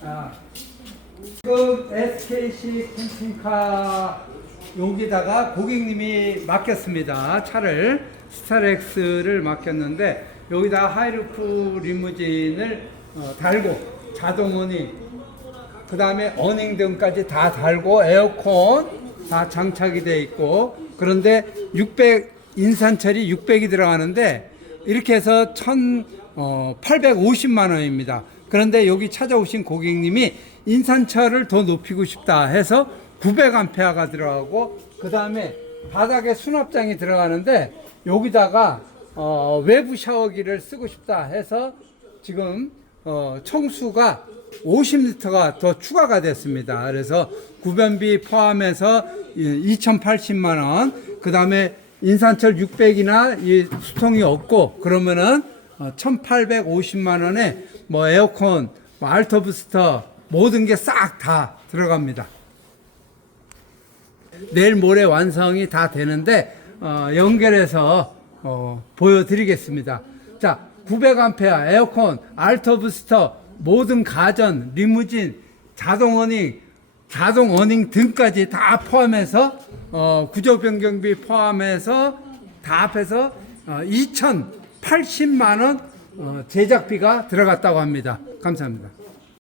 자, 지금 SKC 캠핑카 여기다가 고객님이 맡겼습니다. 차를 스타렉스를 맡겼는데 여기다 하이루프 리무진을 어, 달고 자동문이 그 다음에 어닝 등까지 다 달고 에어컨 다 장착이 돼 있고 그런데 600 인산철이 600이 들어가는데 이렇게 해서 1 1,850만 원입니다. 그런데 여기 찾아오신 고객님이 인산철을 더 높이고 싶다 해서 900암페어가 들어가고 그 다음에 바닥에 수납장이 들어가는데 여기다가 어, 외부 샤워기를 쓰고 싶다 해서 지금 어, 청수가 50리터가 더 추가가 됐습니다. 그래서 구변비 포함해서 2,080만 원, 그 다음에 인산철 600이나 이 수통이 없고 그러면은 1,850만 원에 뭐 에어컨, 뭐 알터 부스터 모든 게 싹 다 들어갑니다. 내일 모레 완성이 다 되는데 어, 연결해서 어, 보여드리겠습니다. 자, 900A 에어컨, 알터 부스터, 모든 가전, 리무진, 자동 어닝, 자동 어닝 등까지 다 포함해서 어, 구조 변경비 포함해서 다 합해서 어, 2,080만 원 어, 제작비가 들어갔다고 합니다. 감사합니다.